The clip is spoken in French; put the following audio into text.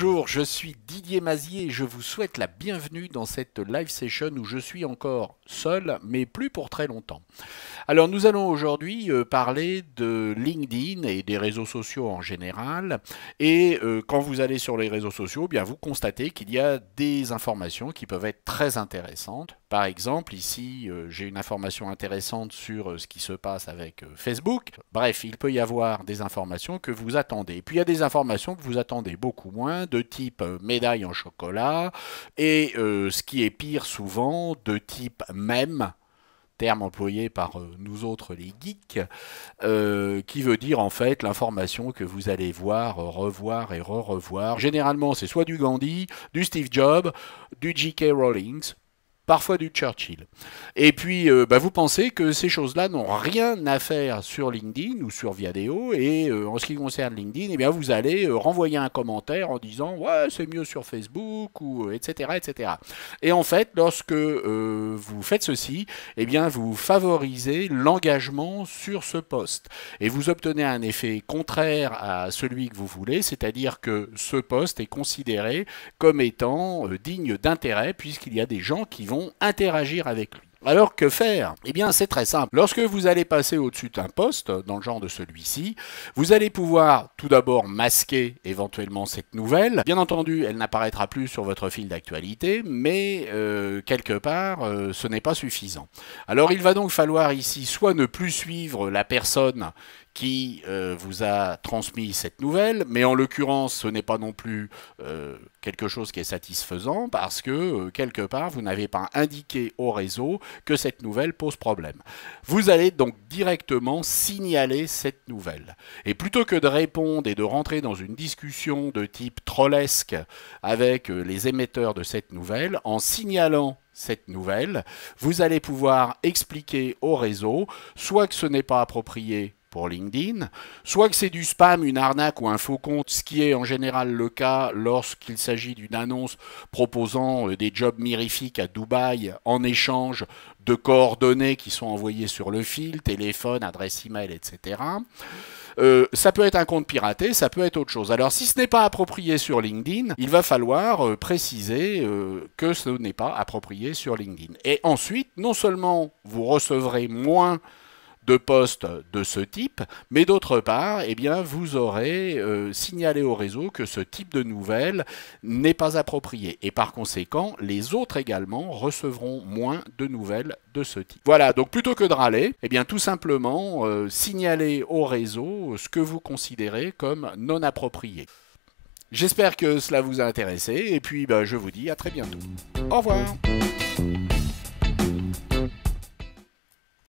Bonjour, je suis Didier Mazier et je vous souhaite la bienvenue dans cette live session où je suis encore seul, mais plus pour très longtemps. Alors nous allons aujourd'hui parler de LinkedIn et des réseaux sociaux en général. Et quand vous allez sur les réseaux sociaux, eh bien vous constatez qu'il y a des informations qui peuvent être très intéressantes. Par exemple, ici, j'ai une information intéressante sur ce qui se passe avec Facebook. Bref, il peut y avoir des informations que vous attendez. Et puis il y a des informations que vous attendez beaucoup moins, de type médaille en chocolat, et ce qui est pire souvent, de type mème, terme employé par nous autres les geeks, qui veut dire en fait l'information que vous allez voir, revoir et re-revoir. Généralement, c'est soit du Gandhi, du Steve Jobs, du J.K. Rowling, parfois du Churchill. Et puis, vous pensez que ces choses-là n'ont rien à faire sur LinkedIn ou sur Viadeo, et en ce qui concerne LinkedIn, eh bien, vous allez renvoyer un commentaire en disant ouais, c'est mieux sur Facebook, ou etc., etc. Et en fait, lorsque vous faites ceci, eh bien, vous favorisez l'engagement sur ce post. Et vous obtenez un effet contraire à celui que vous voulez, c'est-à-dire que ce post est considéré comme étant digne d'intérêt, puisqu'il y a des gens qui vont interagir avec lui. Alors que faire? Eh bien c'est très simple. Lorsque vous allez passer au-dessus d'un poste, dans le genre de celui-ci, vous allez pouvoir tout d'abord masquer éventuellement cette nouvelle. Bien entendu, elle n'apparaîtra plus sur votre fil d'actualité, mais quelque part, ce n'est pas suffisant. Alors il va donc falloir ici soit ne plus suivre la personne qui vous a transmis cette nouvelle, mais en l'occurrence, ce n'est pas non plus quelque chose qui est satisfaisant parce que quelque part, vous n'avez pas indiqué au réseau que cette nouvelle pose problème. Vous allez donc directement signaler cette nouvelle. Et plutôt que de répondre et de rentrer dans une discussion de type trollesque avec les émetteurs de cette nouvelle, en signalant cette nouvelle, vous allez pouvoir expliquer au réseau soit que ce n'est pas approprié pour LinkedIn, soit que c'est du spam, une arnaque ou un faux compte, ce qui est en général le cas lorsqu'il s'agit d'une annonce proposant des jobs mirifiques à Dubaï en échange de coordonnées qui sont envoyées sur le fil, téléphone, adresse email, etc. Ça peut être un compte piraté, ça peut être autre chose. Alors si ce n'est pas approprié sur LinkedIn, il va falloir préciser que ce n'est pas approprié sur LinkedIn. Et ensuite, non seulement vous recevrez moins de postes de ce type, mais d'autre part, eh bien, vous aurez signalé au réseau que ce type de nouvelle n'est pas approprié. Et par conséquent, les autres également recevront moins de nouvelles de ce type. Voilà, donc plutôt que de râler, eh bien, tout simplement, signalez au réseau ce que vous considérez comme non approprié. J'espère que cela vous a intéressé, et puis je vous dis à très bientôt. Au revoir.